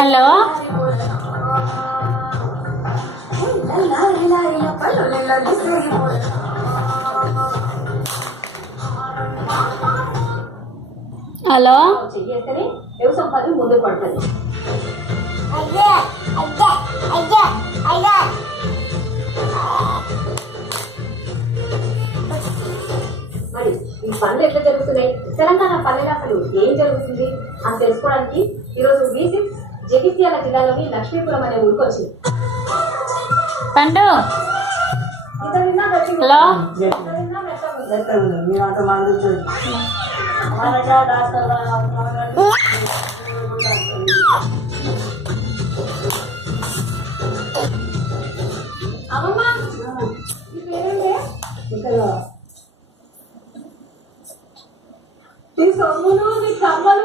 Hello hello చెయ్యేస్తేనే వ్యవసాయం పని ముందు పడుతుంది. మరి ఈ పనులు ఎట్లా జరుగుతున్నాయి, తెలంగాణ పల్లెలో అసలు ఏం జరుగుతుంది అని తెలుసుకోవడానికి ఈరోజు V6 జగిత్యాల జిల్లాలోని లక్ష్మీపురం అనే ఊరికి వచ్చింది. పండు హలో అమ్మమ్మ ఈ పేరేంటి? ఈ సొమ్ములు మీ కమ్మలు